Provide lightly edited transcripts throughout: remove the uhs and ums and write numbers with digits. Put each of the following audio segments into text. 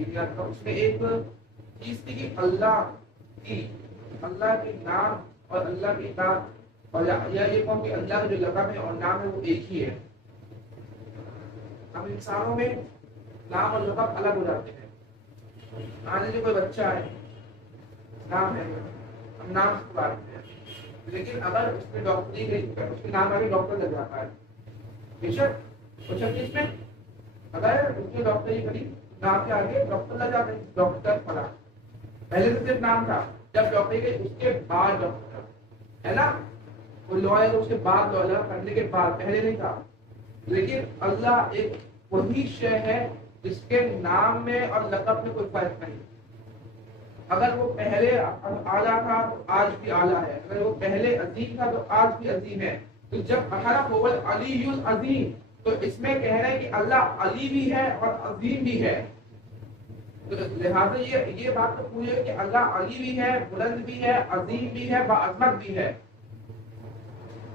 اس میں ایک چیز تھی کہ اللہ کے نام اور اللہ کی اطاعت، اور یہ کہوں کہ اللہ کا جو لقب ہے اور نام ہے وہ ایک ہی ہے. ہم انسانوں میں نام اور لقب الگ ہو جاتے ہیں. آنے جو کوئی بچہ ہے نام ہے، ہم نام سے پکارتے ہیں، لیکن اگر اس میں ڈاکٹری گئی اس کے نام آگے ڈاکٹر لگ جاتا ہے. بے شک اس میں اگر اس کی ڈاکٹری کری نام کے آگے ڈاکٹر لگ جاتے ہیں، ڈاکٹر پڑا. پہلے تو صرف نام تھا، جب ڈاکٹری گئی اس کے بعد ڈاکٹر ہے نا، وہ لوئر اس کے بعد لوئر کرنے کے بعد، پہلے نہیں تھا. لیکن اللہ ایک وہی شے ہے جس کے نام میں اور لقب میں کوئی فرق نہیں. اگر وہ پہلے اعلیٰ تھا تو آج بھی اعلیٰ ہے، اگر وہ پہلے عظیم تھا تو آج بھی عظیم ہے. تو جب هو العلی العظیم تو اس میں کہہ رہے ہیں کہ اللہ علی بھی ہے اور عظیم بھی ہے. تو لہٰذا یہ بات تو پوری ہے کہ اللہ علی بھی ہے، بلند بھی ہے، عظیم بھی ہے، باعظمت بھی ہے.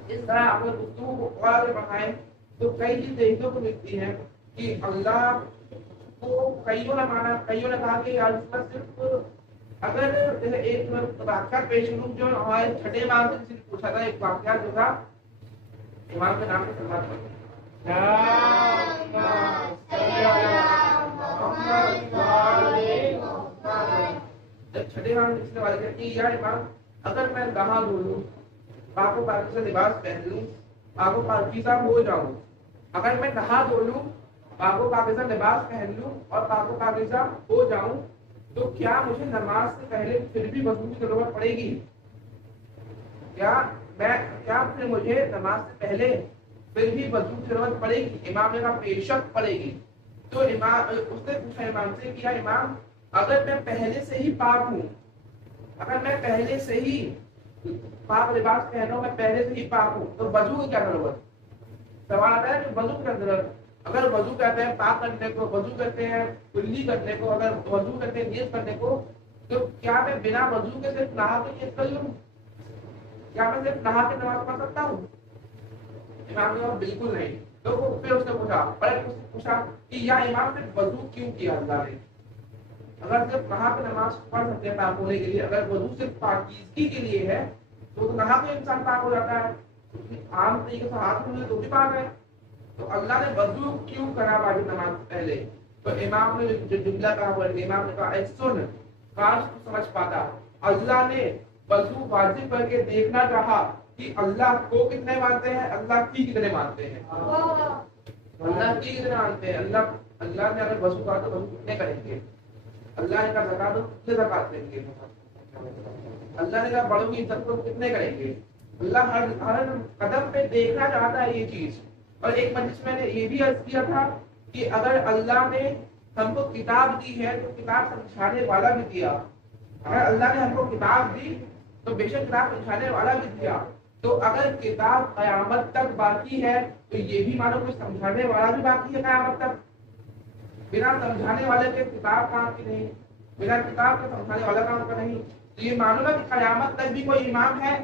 اس طرح اگر گفتگو کو اور بڑھائیں تو کئی چیزیں دیکھنے کو ملتی ہیں کہ اللہ کو کئیوں نے مانا، کئیوں نے کہا کہ صرف اگر ایک واقعہ پیش کروں جو ہمارے چھٹے امام سے کسی نے پوچھا تھا، ایک واقعہ جو تھا امام کے نام سے سماعت کرتے جب چھٹے امام نے کسی نے بات کی یا امام اگر میں نہا دھو لوں، پاک و پاکیزہ لباس پہن لوں، پاک و پاکیزہ ہو جاؤں، اگر میں نہا دھو لوں، پاک و پاکیزہ لباس پہن لوں اور پاک و پاکیزہ ہو جاؤں، تو کیا مجھے نماز سے پہلے پھر بھی وضو کی ضرورت پڑے گی؟ کیا مجھے نماز سے پہلے پھر بھی وضو کی ضرورت پڑے گی؟ امام نے کہا بے شک پڑے گی. تو امام اس نے پوچھا امام سے کہ امام اگر میں پہلے سے ہی پاک ہوں، اگر میں پہلے سے ہی پاک لباس پہنوں، میں پہلے سے ہی پاک ہوں، تو وضو کی کیا ضرورت؟ سوال آتا ہے کہ وضو کی کیا ضرورت؟ اگر وضو کہتے ہیں پاک کرنے کو، وضو کہتے ہیں کلی کرنے کو، اگر وضو کہتے ہیں نیت کرنے کو، تو کیا میں بنا وضو کے صرف نہا کے نیت کر لوں؟ کیا میں صرف نہا کے نماز پڑھ سکتا ہوں؟ امام نے کہا بالکل نہیں. تو پھر اس نے پوچھا کہ یا امام نے وضو کیوں کیا اللہ نے؟ اگر صرف نہا کے نماز پڑھ سکتے ہیں پاک ہونے کے لیے، اگر وضو صرف پاکیزگی کے لیے ہے تو نہا کے انسان پاک ہو جاتا ہے، عام طریقے سے ہاتھ دھونے تو بھی پاک ہے. تو اللہ نے وضو کیوں کرا واجب نماز سے پہلے؟ تو امام نے جو جملہ کہا وہ امام نے کہا اے سن، کاش تو سمجھ پاتا، اللہ نے وضو واجب کر کے دیکھنا چاہا کہ اللہ کو کتنے مانتے ہیں، اللہ کی کتنے مانتے ہیں، اللہ کی کتنے مانتے ہیں. اللہ نے اگر وضو کہا تو وضو کتنے کریں گے، اللہ نے کہا زکات تو کتنے زکات دیں گے، اللہ نے کہا بڑوں کی عزت کو کتنے کریں گے. اللہ ہر قدم پہ دیکھنا چاہتا ہے یہ چیز. اور ایک مجلس میں نے یہ بھی عرض کیا تھا کہ اگر اللہ نے ہم کو کتاب دی ہے تو کتاب سمجھانے والا بھی دیا. اگر اللہ نے ہم کو کتاب دی تو بے شک کتاب سمجھانے والا بھی دیا. تو اگر کتاب قیامت تک باقی ہے تو یہ بھی مانو کہ سمجھانے والا بھی باقی ہے قیامت تک. بنا سمجھانے والے کے کتاب کام کی نہیں، بنا کتاب کے سمجھانے والا کام کا نہیں. تو یہ مانو نا کہ قیامت تک بھی کوئی امام ہے،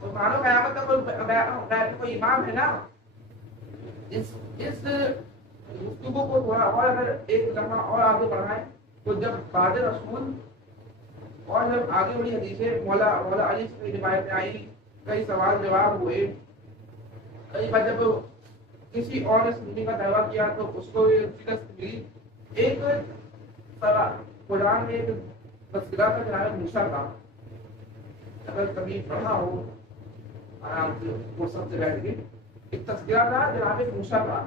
تو مانو قیامت تک کوئی امام ہے نا. اس گفتگو کو تھوڑا اور اگر ایک لمحہ اور آگے بڑھائیں تو جب بعد رسول اور جب آگے بڑی حدیثیں مولا علی سے روایتیں آئی، کئی سوال جواب ہوئے، کئی بار جب کسی اور نے سننے کا دعویٰ کیا تو اس کو شکست ملی. ایک سوال قرآن میں ایک تذکرہ کا جناب موسیٰ کا، اگر کبھی پڑھا ہو آرام سے وہ سب سے بیٹھ کے، ایک تذکرہ تھا جناب موسیٰ کا.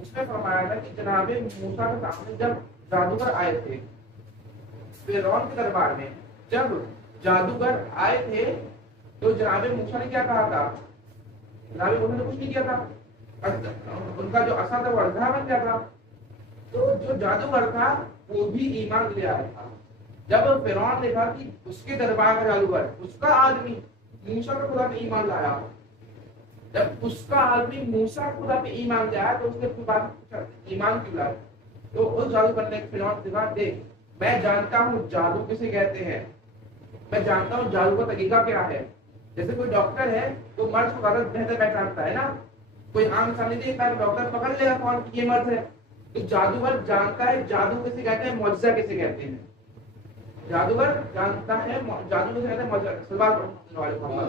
اس میں فرمایا تھا کہ جناب موسیٰ کے سامنے جب جادوگر آئے تھے فرعون کے دربار میں، جب جادوگر آئے تھے تو جناب موسیٰ نے کیا کہا تھا؟ جناب موسیٰ نے کچھ نہیں کیا تھا، ان کا جو عصا تھا وہ اژدہا بن گیا تھا. تو جو جادوگر تھا وہ بھی ایمان لے آیا تھا. جب فرعون نے کہا کہ اس کے دربار کا جادوگر، اس کا آدمی موسیٰ کا خدا پہ ایمان لایا، جب اس کا آدمی موسیٰ خدا پہ ایمان لایا تو اس نے اپنی بات پوچھا ایمان کیوں لایا؟ تو اس جادوگر نے فرعون سے کہا دیکھ میں جانتا ہوں جادو کسے کہتے ہیں، میں جانتا ہوں جادو کا طریقہ کیا ہے. جیسے کوئی ڈاکٹر ہے تو مرض کو غلط بہتر پہچانتا ہے نا، کوئی عام انسان نہیں دیکھتا ہے، ڈاکٹر پکڑ لے گا کون یہ مرض ہے. تو جادوگر جانتا ہے جادو کسے کہتے ہیں، معجزہ کسے کہتے ہیں. جادوگر جانتا ہے جادو کسے کہتے ہیں، معجزہ. صلوات علیہ محمد.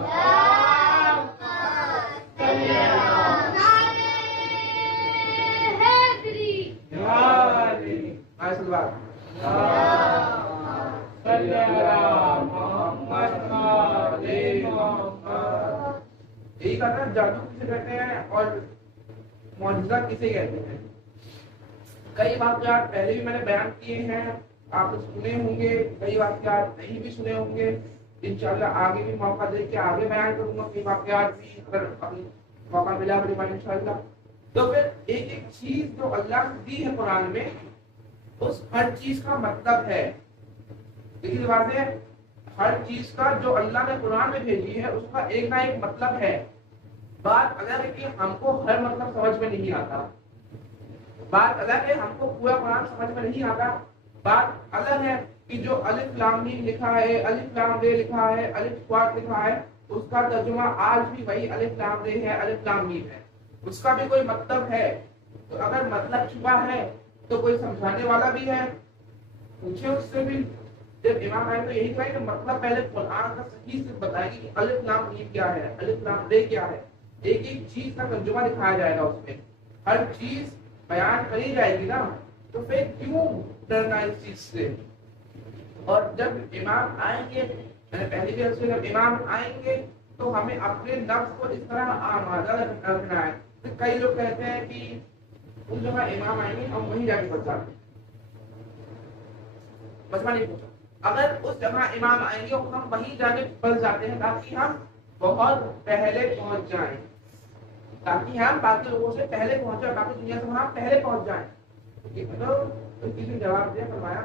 یہی کہا نا جادو کسے کہتے ہیں اور معجزہ کسے کہتے ہیں. کئی واقعات پہلے بھی میں نے بیان کیے ہیں، آپ سنے ہوں گے، کئی واقعات نہیں بھی سنے ہوں گے. انشاءاللہ آگے بھی موقع دے کے آگے بیان کروں گا کئی واقعات بھی، اگر موقع ملا میرے بھائی انشاءاللہ. تو پھر ایک ایک چیز جو اللہ نے دی ہے قرآن میں، اس ہر چیز کا مطلب ہے. لیکن واضح ہے ہر چیز کا جو اللہ نے قرآن میں بھیجی ہے اس کا ایک نہ ایک مطلب ہے. بات الگ ہے کہ ہم کو ہر مطلب سمجھ میں نہیں آتا، بات الگ ہے ہم کو پورا قرآن سمجھ میں نہیں آتا. بات الگ ہے کہ جو الف لام میم لکھا ہے، الف لام رے لکھا ہے، الف صاد لکھا ہے، اس کا ترجمہ آج بھی وہی الف لام رے ہے، الف لام میم ہے. اس کا بھی کوئی مطلب ہے. تو اگر مطلب چھپا ہے تو کوئی سمجھانے والا بھی ہے، پوچھے اس سے بھی. جب امام آئے تو یہی کہا کہ مطلب پہلے قرآن کا صحیح سے بتائے گی کہ الف لام میم کیا ہے، الف لام رے کیا ہے. ایک ایک چیز کا ترجمہ دکھایا جائے گا، اس میں ہر چیز بیان کری جائے گی نا. تو پھر کیوں ڈرنا اس چیز سے. اور جب امام آئیں گے، میں نے پہلے بھی عرض کیا، جب امام آئیں گے تو ہمیں اپنے نفس کو اس طرح آمادہ رکھنا ہے. تو کئی لوگ کہتے ہیں کہ اس جگہ امام آئیں گے ہم وہیں جا کے بچ جاتے ہیں. بچنا نہیں پوچھا. اگر اس جگہ امام آئیں گے اور ہم وہیں جا کے بچ جاتے ہیں تاکہ ہم بہت پہلے پہنچ جائیں، تاکہ ہم باقی لوگوں سے پہلے پہنچ جائیں، باقی دنیا سے وہاں پہلے پہنچ جائیں. تو کسی نے جواب دیا، فرمایا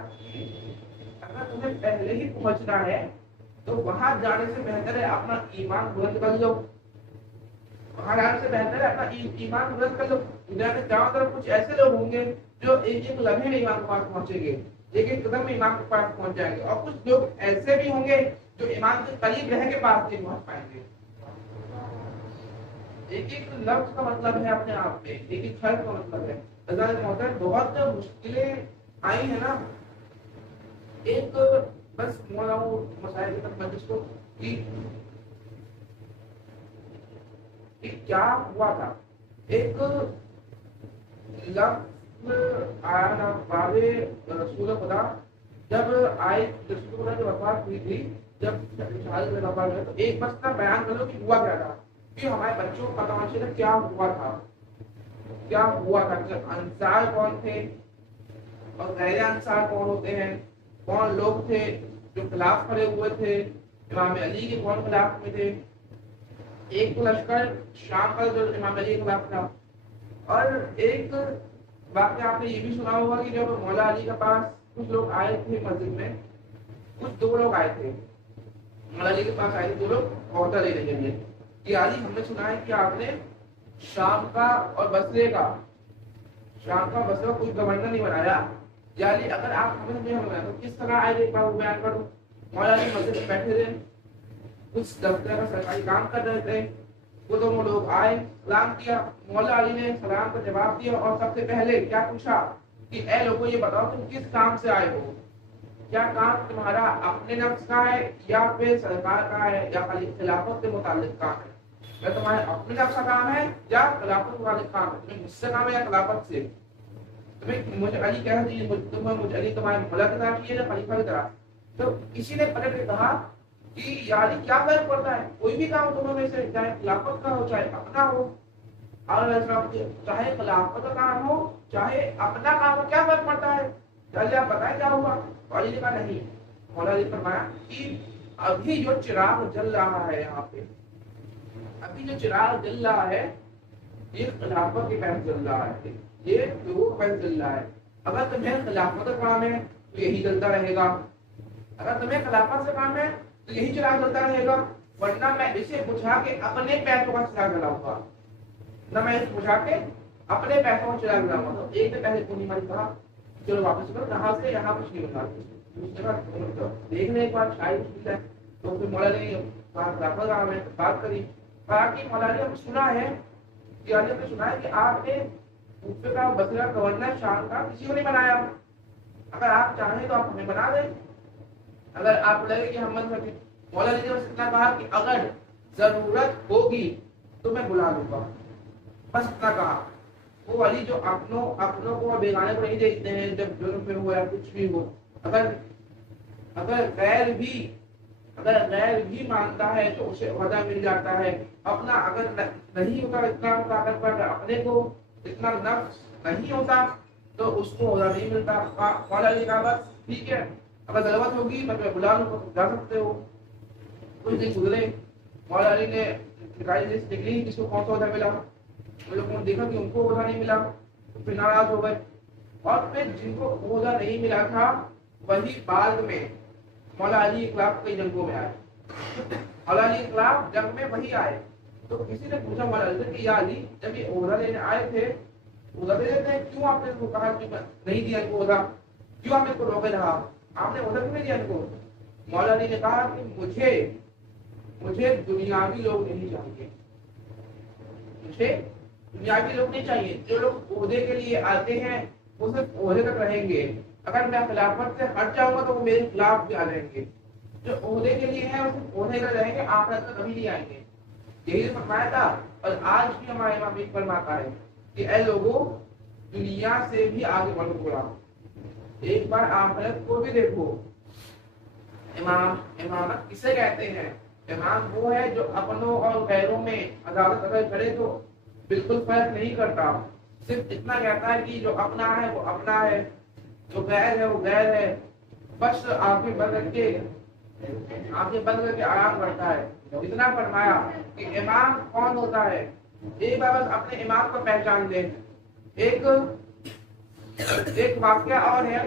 اگر تمہیں پہلے ہی پہنچنا ہے تو وہاں جانے سے بہتر ہے اپنا ایمان بلند کر لو. وہاں جانے سے بہتر ہے اپنا ایمان بلند کر لو. دنیا کے چاروں طرف کچھ ایسے لوگ ہوں گے جو ایک ایک لمحے میں ایمان کے پاس پہنچیں گے، ایک ایک قدم میں ایمان کے پاس پہنچ جائیں گے. اور کچھ لوگ ایسے بھی ہوں گے جو ایمان کے قریب رہ کے پاس نہیں پہنچ پائیں گے. ایک ایک لفظ کا مطلب ہے اپنے آپ میں، ایک ایک حرف کا مطلب ہے. بہت مشکلیں آئی ہیں نا. ایک بس مسائل کی طرف کو کیا ہوا تھا. ایک لفظ آیا نا باب رسول خدا، جب آئے رسول خدا کی وفات ہوئی تھی، جب شہادت میں وفات ہوئی تو ایک مسئلہ بیان کرو کہ ہوا کیا تھا، کہ ہمارے بچوں کو پتا ہونا چاہیے کیا ہوا تھا. کیا ہوا تھا کہ انصار کون تھے اور غیر انصار کون ہوتے ہیں، کون لوگ تھے جو خلاف کھڑے ہوئے تھے، امام علی کے کون خلاف میں تھے. ایک تو لشکر شام کا جو امام علی کے خلاف تھا. اور ایک واقعہ آپ نے یہ بھی سنا ہوگا کہ جب مولا علی کے پاس کچھ لوگ آئے تھے مسجد میں، کچھ دو لوگ آئے تھے مولا علی کے پاس، آئے تھے دو لوگ عہدہ لینے کے لیے کہ علی ہم نے سنا ہے کہ آپ نے شام کا اور بصرے کا، شام کا بصرہ کوئی گورنر نہیں بنایا، یا علی اگر آپ ہمیں نہیں بنایا تو کس طرح آئے ایک بار بیان کرو. مولا علی مسجد میں بیٹھے تھے، کچھ دفتر کا سرکاری کام کر رہے تھے. وہ دونوں لوگ آئے، سلام کیا. مولا علی نے سلام کا جواب دیا اور سب سے پہلے کیا پوچھا کہ اے لوگوں یہ بتاؤ تم کس کام سے آئے ہو، کیا کام تمہارا اپنے نفس کا ہے یا پھر سرکار کا ہے یا خلافت سے متعلق کام ہے. یا تمہارے اپنے نفس کا کام ہے یا خلافت سے متعلق کام ہے، تمہیں مجھ سے کام ہے یا خلافت سے. تمہیں مجھے علی کہنا چاہیے تمہیں مجھے علی تمہارے مولا کی طرح کیے یا خلیفہ کی طرح. تو کسی نے پلٹ کے کہا کہ یاری کیا فرق پڑتا ہے، کوئی بھی کام دونوں میں سے، چاہے خلافت کا ہو چاہے اپنا ہو. اور چاہے خلافت کا کام ہو چاہے اپنا کام ہو، کیا فرق پڑتا ہے. چلیے آپ بتائیں کیا ہوا. علی نے کہا نہیں. مولا علی فرمایا کہ ابھی جو چراغ جل رہا ہے یہاں پہ، ابھی جو چراغ جل رہا ہے یہ خلافت کے پاس جل رہا ہے، یہ لوگوں کے پاس جل رہا ہے. اگر تمہیں خلافت کا کام ہے تو یہی جلتا رہے گا، اگر تمہیں خلافت سے کام ہے تو یہی چراغ جلتا رہے گا. ورنہ میں اسے بجھا کے اپنے پیسوں کا چراغ جلاؤں گا، نہ میں اسے بجھا کے اپنے پیسوں کا چراغ جلاؤں گا. تو ایک دن پہلے پونی مالی کہا چلو واپس کرو، کہاں سے یہاں کچھ نہیں بتا، دیکھنے ایک بار شاید مل ہے. تو پھر مولا نے خلافت کا بات کری، کہا کہ مولا نے ہم سنا ہے کہ نے سنا ہے کہ آپ نے کوفے کا بصرے کا گورنر شام کا کسی کو نہیں بنایا. اگر آپ چاہیں تو آپ ہمیں بنا دیں. اگر آپ لگے کہ ہم مت رکھیں. مولا علی نے بس اتنا کہا کہ اگر ضرورت ہوگی تو میں بلا لوں گا. بس اتنا کہا. وہ علی جو اپنوں کو اور بیگانے کو نہیں دیکھتے ہیں جب جرم میں ہو یا کچھ بھی ہو. اگر غیر بھی مانتا ہے تو اسے عہدہ مل جاتا ہے. اپنا اگر نہیں ہوتا اتنا طاقتور, اپنے کو اتنا نفس نہیں ہوتا تو اس کو عہدہ نہیں ملتا. مولا علی کہا بس ٹھیک ہے, اگر ضرورت ہوگی میں تمہیں بلا لوں گا, جا سکتے ہو. کچھ دن گزرے, مولا علی نے لسٹ نکلی کس کو کون سا عہدہ ملا. وہ لوگوں نے دیکھا کہ ان کو عہدہ نہیں ملا تو پھر ناراض ہو گئے. اور پھر جن کو عہدہ نہیں ملا تھا وہی بعد میں مولا علی کے خلاف کئی جنگوں میں آئے. مولا علی کے خلاف جنگ میں وہی آئے. تو کسی نے پوچھا مولا علی سے کہ یا علی, جب یہ عہدہ لینے آئے تھے عہدہ دے دیتے ہیں, کیوں آپ نے ان کو کہا کہ نہیں دیا ان کو عہدہ, کیوں آپ نے ان کو روکے رہا, آپ نے عہدہ کیوں نہیں دیا ان کو. مولا علی نے کہا کہ مجھے دنیاوی لوگ نہیں چاہیے. مجھے دنیاوی لوگ نہیں چاہیے. جو لوگ عہدے کے لیے آتے ہیں وہ صرف عہدے تک رہیں گے. اگر میں خلافت سے ہٹ جاؤں گا تو وہ میرے خلاف بھی آ رہیں گے. جو عہدے کے لیے ہیں وہ صرف عہدے کا رہیں گے, آخرت تک کبھی نہیں آئیں گے. یہی فرمایا تھا. اور آج بھی ہمارے امام یہ فرماتا ہے کہ اے لوگوں, دنیا سے بھی آگے بڑھو تھوڑا, ایک بار آخرت کو بھی دیکھو. امامت کسے کہتے ہیں؟ امام وہ ہے جو اپنوں اور غیروں میں عدالت اگر کرے تو بالکل فرق نہیں کرتا, صرف اتنا کہتا ہے کہ جو اپنا ہے وہ اپنا ہے, جو غیر ہے وہ غیر ہے. بس آنکھیں بند کر کے آرام کرتا ہے. اتنا فرمایا کہ امام کون ہوتا ہے. ایک بار بس اپنے امام کو پہچان لے. ایک واقعہ اور ہے,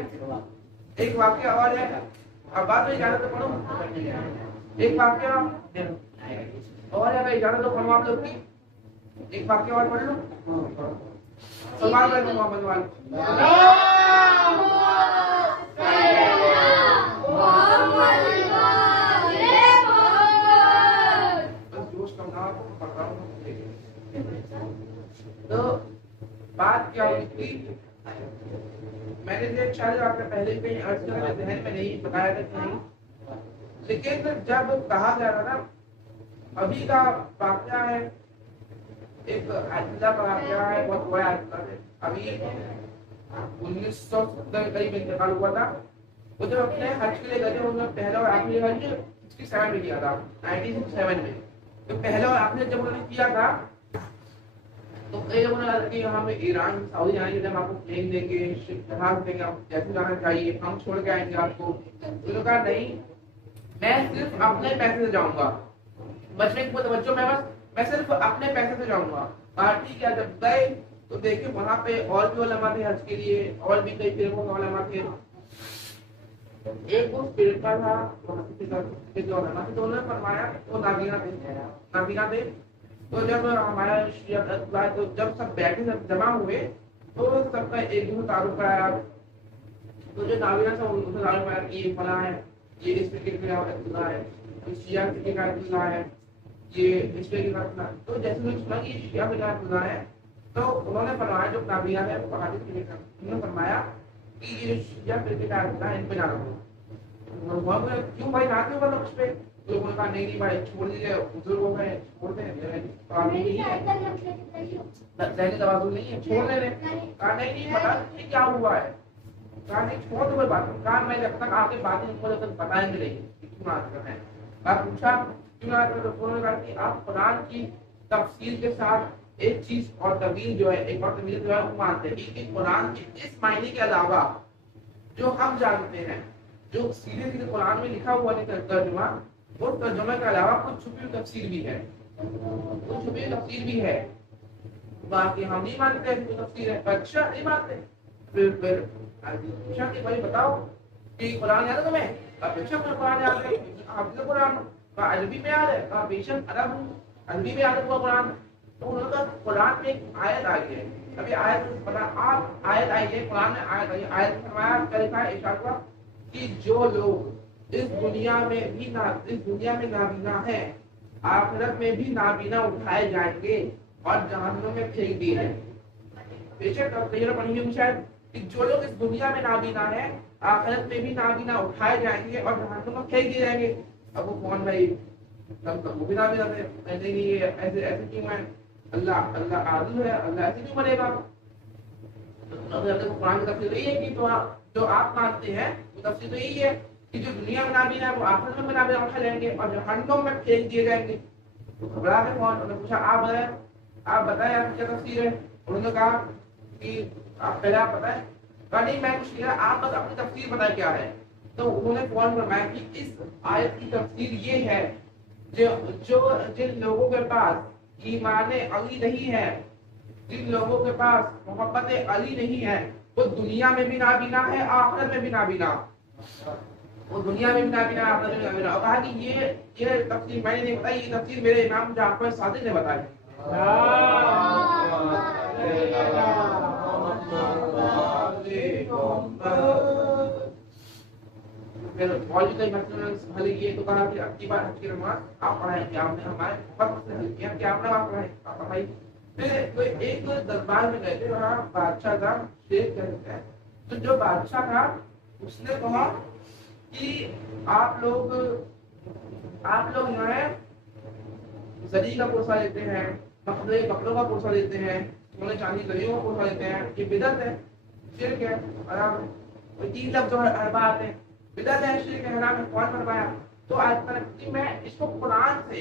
اب بات میں اجازت پڑھوں. ایک واقعہ اور ہے, اجازت تو پڑھوں آپ لوگ کی. ایک واقعہ اور پڑھ لوں. سلمان بن محمد والے تو بات کیا ہوئی تھی, میں نے شاید آپ نے پہلے کہیں عرض کیا, ذہن میں نہیں بتایا تھا کہ نہیں, لیکن جب کہا جا رہا نا ابھی کا واقعہ ہے, ایک عائشہ کا واقعہ ہے, بہت بڑا عائشہ ہے. ابھی 1970 کے قریب انتقال ہوا تھا. وہ جب اپنے حج کے لیے گئے تھے, انہوں نے پہلا اور آخری حج 67 میں کیا تھا, 1967 میں. تو پہلا اور آخری جب انہوں نے کیا تھا تو کئی لوگوں نے کہا کہ ہم ایران سعودی جانے کے لیے ہم آپ کو پلین دیں گے, جہاز دیں گے, آپ جیسے جانا چاہیے, ہم چھوڑ کے آئیں گے آپ کو. انہوں نے کہا نہیں, میں صرف اپنے پیسے سے جاؤں گا. بچنے کو بچوں میں صرف اپنے پیسے سے جاؤں گا. ٹھیک ہے. جب گئے تو دیکھیں وہاں پہ اور بھی علماء تھے حج کے لیے, اور بھی کئی فرقوں کے علماء تھے. ایک وہ فرقہ تھا علماء تھے, تو انہوں نے فرمایا وہ نابینا تھے. تو جب ہمارا تو جب سب بیٹھے سب جمع ہوئے تو سب کا ایک دوسرے تعارف کرایا. تو جو نابینا تھا ان سے تعارف کرایا کہ یہ فلاں ہے, یہ اس فرقے کا عبداللہ ہے, یہ شیعہ فرقے کا عبداللہ ہے, یہ اس فرقے کا عبداللہ. تو جیسے میں سنا کہ یہ شیعہ فرقے کا عبداللہ ہے تو انہوں نے فرمایا, جو نابینا ہے وہ حدیث کے لکھا, انہوں نے فرمایا کہ یہ شیعہ فرقے کا عبداللہ ہے, ان پہ نہ رکھو. کیوں بھائی نہ کیوں بنو اس پہ؟ لوگوں نے کہا نہیں بھائی چھوڑ دیجیے, بزرگ ہو گئے, چھوڑ دیں, ذہنی توازن نہیں ہے, چھوڑ دیں. کہا نہیں پتا نہیں کیا ہوا ہے. کہا نہیں چھوڑ دو کوئی بات. کہا میں جب تک آپ کی باتیں ان کو جب تک بتائیں گے نہیں کیوں نہ کرنا ہے. آپ پوچھا کیوں نہ کرنا, تو انہوں نے کہا کہ آپ قرآن کی تفسیر کے ساتھ ایک چیز اور طویل جو ہے, ایک اور طویل جو ہے وہ مانتے ہیں کہ قرآن کے اس معنی کے علاوہ جو ہم جانتے ہیں, جو سیدھے سیدھے قرآن میں لکھا ہوا ہے ترجمہ, وہ ترجمہ کے علاوہ کچھ چھپی ہوئی تفسیر بھی ہے, کچھ چھپی ہوئی تفسیر بھی ہے. باقی ہم نہیں مانتے کہ تفسیر ہے. اچھا نہیں مانتے, پھر اچھا کہ بھائی بتاؤ کہ قرآن یاد ہے تمہیں؟ بے شک قرآن یاد ہے. حافظ قرآن کا عربی میں یاد ہے, بے شک عرب ہوں, عربی میں یاد ہوا قرآن. تو انہوں نے کہا قرآن میں ایک آیت آئی ہے, ابھی آیت آپ آیت آئی ہے قرآن میں, آیت آئی ہے. آیت فرمایا کیا لکھا ہے, ارشاد ہوا کہ جو لوگ اس دنیا میں نابینا ہیں آخرت میں بھی نابینا اٹھائے جائیں گے اور جہنم میں پھینک دیے جائیں گے. بے شک کئی جگہ پڑھی ہوئی شاید کہ جو لوگ اس دنیا میں نابینا ہیں آخرت میں بھی نابینا اٹھائے جائیں گے اور جہنم میں پھینک دیے جائیں گے. اب وہ کون بھائی وہ بھی نابینا تھے, ایسے نہیں ایسے ایسے کیوں ہے, اللہ اللہ عادل ہے, اللہ ایسے کیوں بنے گا. قرآن کی تفسیر یہی ہے کہ جو آپ مانتے ہیں وہ تفسیر تو یہی ہے کہ جو دنیا میں نابینا ہے وہ آخرت میں نابینا اٹھا جائیں گے اور جہنم میں پھینک دیے جائیں گے. تو گھبرا کے کون, انہوں نے پوچھا آپ بتائیں آپ کیا تفسیر ہے. انہوں نے کہا کہ آپ پہلے آپ بتائیں. کہا نہیں میں کچھ نہیں, آپ بس اپنی تفسیر بتائیں کیا ہے. تو انہوں نے فوراً فرمایا کہ اس آیت کی تفسیر یہ ہے جو جن لوگوں کے پاس ایمان علی نہیں ہے, جن لوگوں کے پاس محبت علی نہیں ہے, وہ دنیا میں بھی نابینا ہے آخرت میں بھی نابینا. وہ دنیا میں بھی نابینا آخرت میں بھی نابینا. اور کہا کہ یہ تفسیر میں نے نہیں بتائی, یہ تفسیر میرے امام جعفر صادق نے بتائی. یہ تو کہا کہ اب کی بار حج کی نماز آپ پڑھائیں کہ آپ نے ہمارے بہت سے حل کیا کہ آپ نے آپ پڑھائیں آپ پڑھائی. پھر ایک دربار میں گئے تھے, وہاں بادشاہ کا شیخ کہتے ہیں. تو جو بادشاہ تھا اس نے کہا کہ آپ لوگ جو ہے زری کا پوسا لیتے ہیں, کپڑوں کا پوسا لیتے ہیں, سونے چاندی زریوں کا پوسا لیتے ہیں, یہ بدعت ہے, شرک ہے, حرام ہے. 3 لفظ جو ہر بات ہے بدعت ہے, شرک ہے, حرام ہے. کون فرمایا؟ تو آج تک میں اس کو قرآن سے,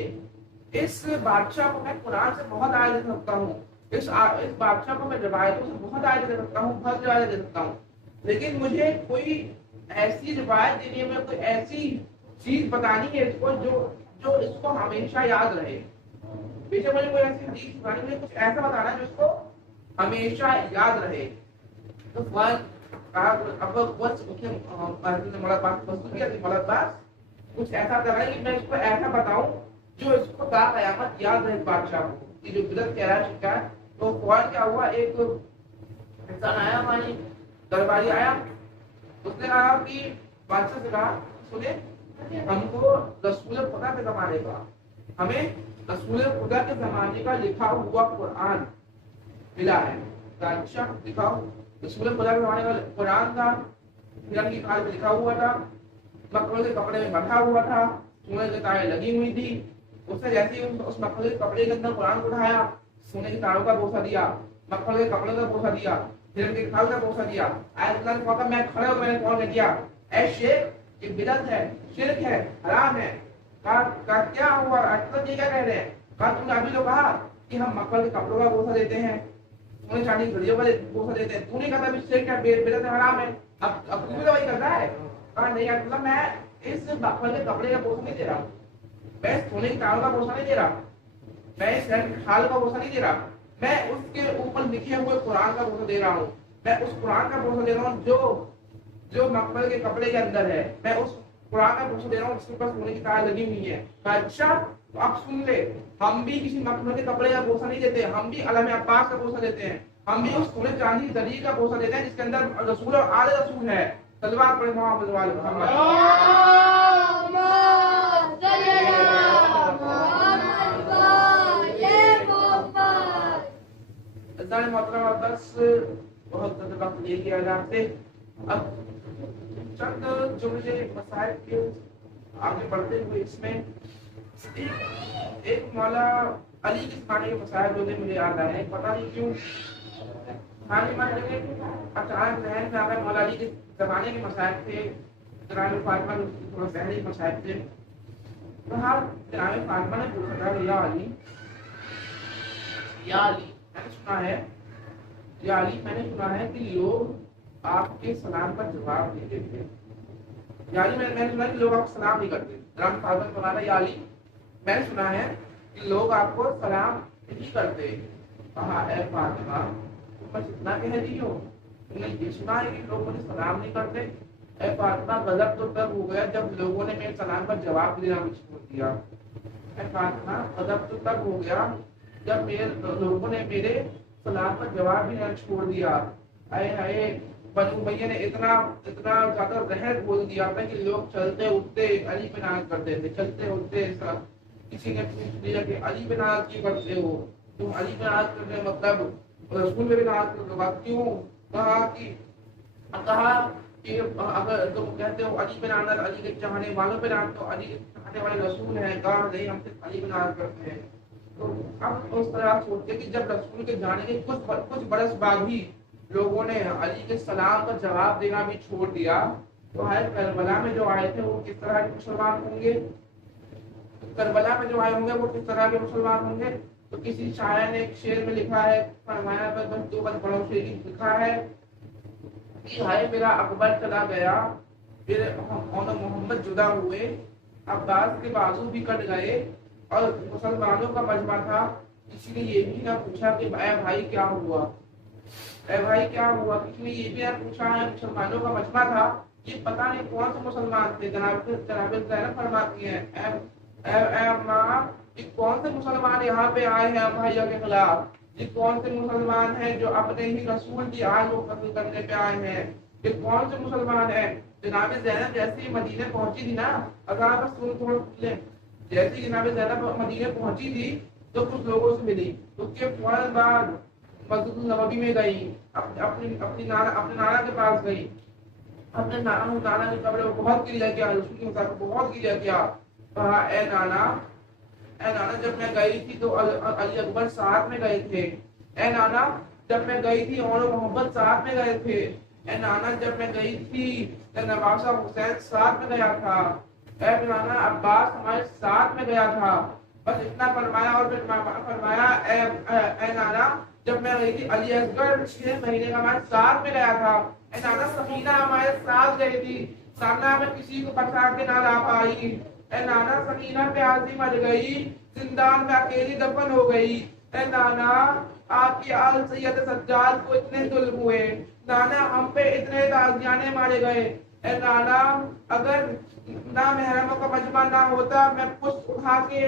اس بادشاہ کو میں قرآن سے بہت آیت دے سکتا ہوں, اس بادشاہ کو میں روایتوں سے بہت آیت دے سکتا ہوں, بہت روایت دے سکتا ہوں, لیکن مجھے کوئی ایسی روایت دینی ہے, میں کوئی ایسی چیز بتانی ہے اس کو جو اس کو ہمیشہ یاد رہے. پیچھے مجھے کوئی ایسی حدیث بتانی ہے, کچھ ایسا بتانا ہے جو اس کو ہمیشہ یاد رہے. تو کچھ ایسا کرا کہ میں اس کو ایسا بتاؤں جو اس کو تا قیامت یاد رہے بادشاہ کو, کہ جو بدعت کہہ رہا ہے شکا ہے. تو فوراً کیا ہوا, ایک انسان آیا, ہماری درباری آیا, اس نے کہا کہ بادشاہ سے کہا سنے ہم کو رسول خدا کے زمانے کا, ہمیں رسول خدا کے زمانے کا لکھا ہوا قرآن ملا ہے. اچھا دکھاؤ. رسول خدا کے زمانے کا قرآن تھا, ہرن کی کھال میں لکھا ہوا تھا, مکڑوں کے کپڑے میں بندھا ہوا تھا, سونے کی تاریں لگی ہوئی تھی. اس نے جیسے ہی اس مکڑوں کے کپڑے کے اندر قرآن کو اٹھایا, سونے کی تاروں کا بوسہ دیا, مکڑوں کے کپڑوں کا بوسہ دیا, ہرن کی کھال کا بوسہ دیا. آیت اللہ نے کہا, میں کھڑے ہو, میں نے کون کیا اے شیخ, یہ بدعت ہے, شرک ہے, حرام ہے. کہا کیا ہوا, اصل یہ کیا کہہ رہے ہیں؟ کہا تم نے ابھی تو کہا کہ ہم مکڑ کے کپڑوں کا بوسہ دیتے ہیں, سونے چاندی گھڑیوں کا بوسہ دیتے ہیں, تو نہیں کہتا شرک ہے, بدعت ہے, حرام ہے. اب تو بھی وہی کر رہا ہے. کہا نہیں اللہ, میں اس مکڑ کے کپڑے کا بوسہ نہیں دے رہا, میں سونے کی تاروں کا بوسہ نہیں دے رہا, میں اس کھال کا بوسہ نہیں دے رہا, میں اس کے اوپر لکھے ہوئے قرآن کا بوسہ دے رہا ہوں. میں اس قرآن کا بوسہ دے رہا ہوں جو مکڑ کے کپڑے کے اندر ہے. میں اس قرآن کا بوسہ دے رہا ہوں جس کے اوپر سونے کی تار لگی ہوئی ہے. اچھا تو اب سن لے, ہم بھی کسی مکڑ کے کپڑے کا بوسہ نہیں دیتے, ہم بھی علم عباس کا بوسہ دیتے ہیں, ہم بھی اس سونے چاندی زری کا بوسہ دیتے ہیں جس کے اندر رسول اور آل رسول ہے. صلوات پڑھیں محمد وعلی محمد. محترمہ بس بہت زیادہ وقت لے لیا جاتے. اب چند جو مجھے مسائل کے آگے بڑھتے ہوئے اس میں ایک مولا علی کے زمانے کے مسائل جو مجھے یاد آئے, پتہ نہیں کیوں اچانک ذہن میں آ گئے. مولا علی کے زمانے کے مسائل تھے, جناب فاطمہ تھوڑا پہلے مسائل تھے. جناب فاطمہ نے پوچھا تھا, یا علی میں نے سنا ہے کہ لوگ آپ کے سلام کا جواب نہیں دیتے. یعنی میں نے سنا کہ لوگ آپ کو سلام نہیں کرتے. جناب فاطمہ نے فرمایا, یا علی میں نے سنا ہے کہ لوگ آپ کو سلام نہیں کرتے. کہا اے فاطمہ تم بس اتنا کہہ رہی ہو, تم نے یہ سنا ہے کہ لوگ مجھے سلام نہیں کرتے. اے فاطمہ غضب تو تب ہو گیا جب لوگوں نے میرے سلام پر جواب دینا چھوڑ دیا. اے فاطمہ غضب تو تب ہو گیا جب لوگوں نے میرے سلام پر جواب بھی نہ چھوڑ دیا. اے بنو امیہ نے اتنا زیادہ زہر بول دیا تھا کہ لوگ چلتے اٹھتے علی پہ ناز کرتے تھے, چلتے اٹھتے. کسی نے پوچھ لیا کہ علی پہ ناز کیوں کرتے ہو, تم علی پہ ناز کرنے مطلب رسول میرے نام لگا کیوں؟ کہا کہ اگر تم کہتے ہو علی بن آنر علی کے چاہنے والوں پہ نام، تو علی کے چاہنے والے رسول ہیں، کہا نہیں ہم صرف علی بن آنر کرتے ہیں۔ تو اب اس طرح سوچتے کہ جب رسول کے جانے کے کچھ برس بعد ہی لوگوں نے علی کے سلام کا جواب دینا بھی چھوڑ دیا، تو ہے کربلا میں جو آئے تھے وہ کس طرح کے مسلمان ہوں گے؟ کربلا میں جو آئے ہوں گے وہ کس طرح کے مسلمان ہوں گے؟ تو کسی شاعر نے ایک شعر میں لکھا ہے، فرمایا بس دو بند پڑھو شعر کی لکھا ہے کہ ہائے میرا اکبر چلا گیا، پھر محمد جدا ہوئے، عباس کے بازو بھی کٹ گئے، اور مسلمانوں کا مجمع تھا، کسی نے یہ بھی نہ پوچھا کہ اے بھائی کیا ہوا، اے بھائی کیا ہوا، کسی نے یہ بھی نہ پوچھا ہے، مسلمانوں کا مجمع تھا، یہ پتہ نہیں کون سے مسلمان تھے۔ جناب زینب فرماتی ہیں اے اماں، یہ کون سے مسلمان یہاں پہ آئے ہیں بھائیوں کے خلاف؟ یہ کون سے مسلمان ہیں جو اپنے ہی رسول کی آج کو قتل کرنے پہ آئے ہیں؟ یہ کون سے مسلمان ہیں؟ جناب زینب جیسے ہی مدینے پہنچی تھی نا، اگر سن تھوڑا لیں، جیسے ہی جناب زینب مدینے پہنچی تھی تو کچھ لوگوں سے ملی، اس کے فوراً بعد مسجد النبوی میں گئی، اپنے نانا کے پاس گئی، اپنے نانا کی قبر میں بہت گریہ کیا، رسول کے مطابق بہت گریہ کیا، کہا اے نانا جب میں گئی تھی تو علی اکبر ساتھ میں گئے تھے، اے نانا جب میں گئی تھی اور محمد ساتھ میں گئے تھے، اے نانا جب میں گئی تھی تو نواب صاحب حسین ساتھ میں گیا تھا، اے نانا عباس ہمارے ساتھ میں گیا تھا۔ بس اتنا فرمایا، اور پھر فرمایا اے نانا جب میں گئی تھی علی اصغر 6 مہینے کا ہمارے ساتھ میں گیا تھا، اے نانا سکینہ ہمارے ساتھ گئی تھی، نانا میں کسی کو بچا کے نہ لا پائی، اے نانا سکینہ پیاسی مر گئی، زندان میں اکیلی دفن ہو گئی، اے نانا آپ کی آل سید سجاد کو اتنے ظلم ہوئے، نانا ہم پہ اتنے تازیانے مارے گئے، اے نانا اگر نہ محرموں کا مجمع نہ ہوتا میں پشت اٹھا کے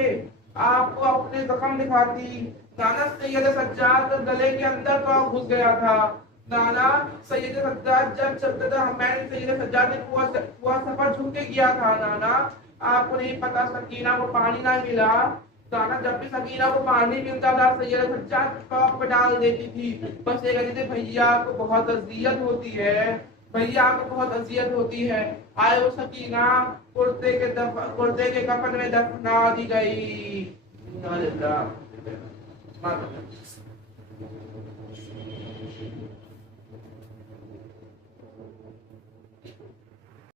آپ کو اپنے زخم دکھاتی، نانا سید سجاد گلے کے اندر تو گھس گیا تھا، نانا سید سجاد جب چلتا تھا میں سید سجاد نے پورا سفر جھک کے کیا تھا، نانا آپ کو نہیں پتا سکینہ کو پانی نہ ملا، نانا جب بھی سکینہ کو پانی ملتا تھا سید سجاد ٹاپ پہ ڈال دیتی تھی، بس یہ کہتی تھی بھیا آپ کو بہت اذیت ہوتی ہے، بھیا آپ کو بہت اذیت ہوتی ہے، آئے وہ سکینہ کرتے کے کفن میں دفنا دی گئی۔